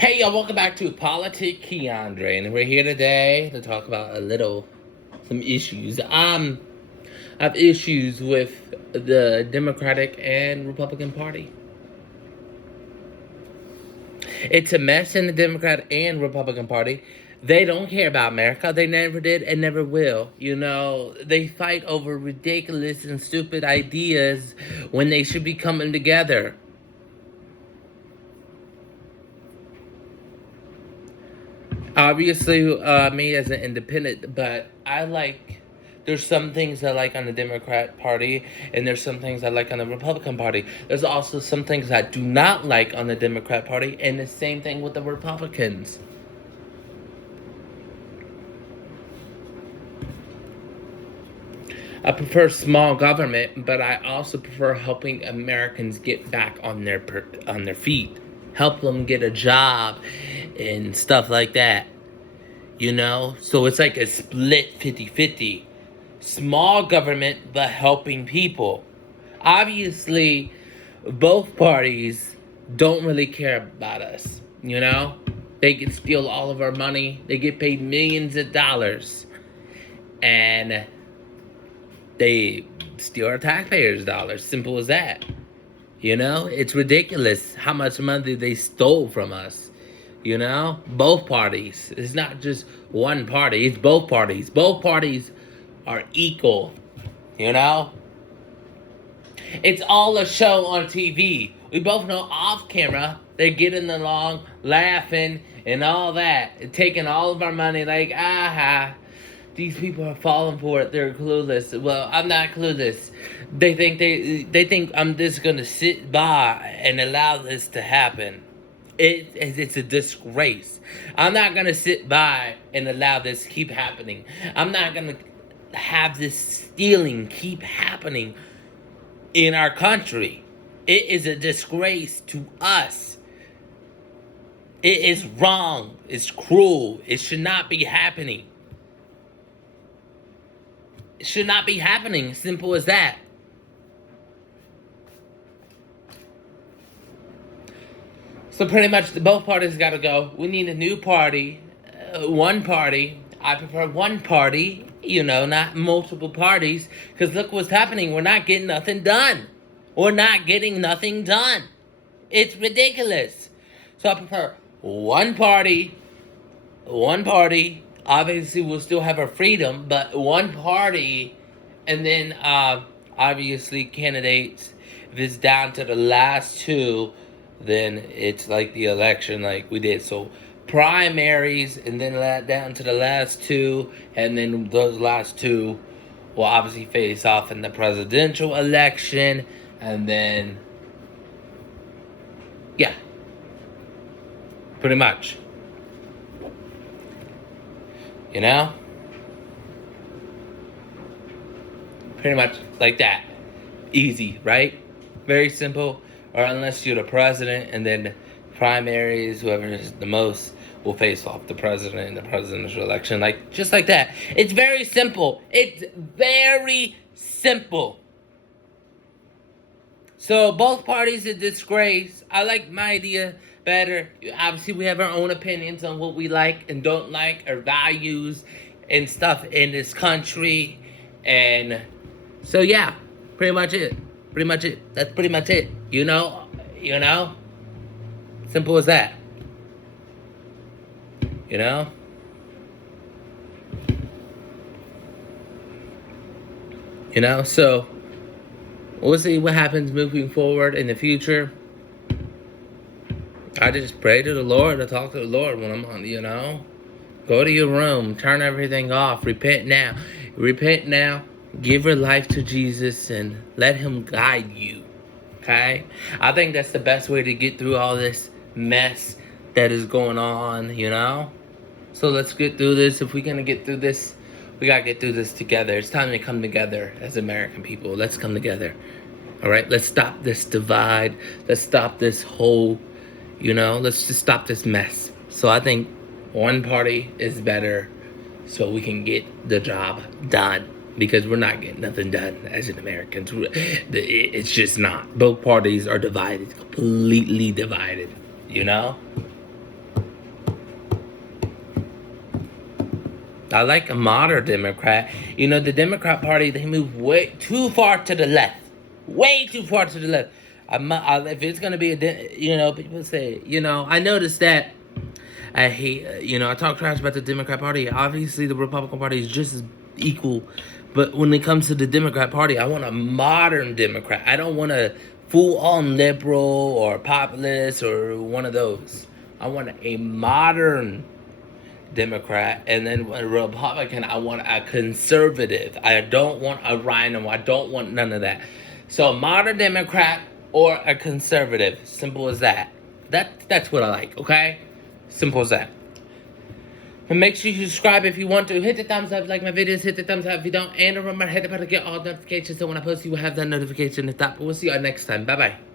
Hey y'all, welcome back to Politic Keandre, and we're here today to talk about some issues. I have issues with the Democratic and Republican Party. It's a mess in the Democrat and Republican Party. They don't care about America. They never did and never will. You know, they fight over ridiculous and stupid ideas when they should be coming together. Obviously, me as an independent, but there's some things I like on the Democrat Party, and there's some things I like on the Republican Party. There's also some things I do not like on the Democrat Party, and the same thing with the Republicans. I prefer small government, but I also prefer helping Americans get back on their feet, help them get a job, and stuff like that. You know? So it's like a split 50-50. Small government, but helping people. Obviously, both parties don't really care about us. You know? They can steal all of our money. They get paid millions of dollars. And they steal our taxpayers' dollars. Simple as that. You know? It's ridiculous how much money they stole from us. You know? Both parties. It's not just one party. It's both parties. Both parties are equal. You know? It's all a show on TV. We both know off camera they're getting along, laughing, and all that. Taking all of our money like, aha. These people are falling for it. They're clueless. Well, I'm not clueless. They think I'm just gonna sit by and allow this to happen. It's a disgrace. I'm not gonna sit by and allow this keep happening. I'm not gonna have this stealing keep happening in our country. It is a disgrace to us. It is wrong. It's cruel. It should not be happening. It should not be happening. Simple as that. So pretty much both parties got to go. We need a new party. One party. I prefer one party. You know, not multiple parties. Because look what's happening. We're not getting nothing done. We're not getting nothing done. It's ridiculous. So I prefer one party. One party. Obviously, we'll still have our freedom, but one party, and then obviously candidates. If it's down to the last two, then it's like the election, like we did. So primaries, and then down to the last two, and then those last two will obviously face off in the presidential election, and then yeah, pretty much. You know? Pretty much like that. Easy, right? Very simple. Or unless you're the president, and then primaries, whoever is the most will face off the president in the presidential election. Like, just like that. It's very simple. It's very simple. So both parties are disgrace. I like my idea better. Obviously, we have our own opinions on what we like and don't like, our values and stuff in this country. And so, yeah, pretty much it. Pretty much it. That's pretty much it. You know? Simple as that. You know? So we'll see what happens moving forward in the future. I just pray to the Lord, to talk to the Lord when I'm on, Go to your room, turn everything off, repent now. Repent now, give your life to Jesus, and let Him guide you, okay? I think that's the best way to get through all this mess that is going on, So let's get through this. If we're going to get through this, we got to get through this together. It's time to come together as American people. Let's come together, all right? Let's stop this divide. Let's stop this whole... let's just stop this mess. So I think one party is better so we can get the job done. Because we're not getting nothing done as an Americans. It's just not. Both parties are divided. Completely divided. I like a modern Democrat. You know, the Democrat Party, they move way too far to the left. Way too far to the left. If it's going to be people say, I noticed that I hate, I talk trash about the Democrat Party. Obviously, the Republican Party is just as equal. But when it comes to the Democrat Party, I want a modern Democrat. I don't want a full-on liberal or populist or one of those. I want a modern Democrat, and then a Republican, I want a conservative. I don't want a rhino. I don't want none of that. So a modern Democrat or a conservative. Simple as that. That's what I like, okay? Simple as that. And make sure you subscribe if you want to. Hit the thumbs up, like my videos, hit the thumbs up if you don't. And remember, hit the button to get all notifications so when I post you will have that notification at the top. We'll see you all next time. Bye-bye.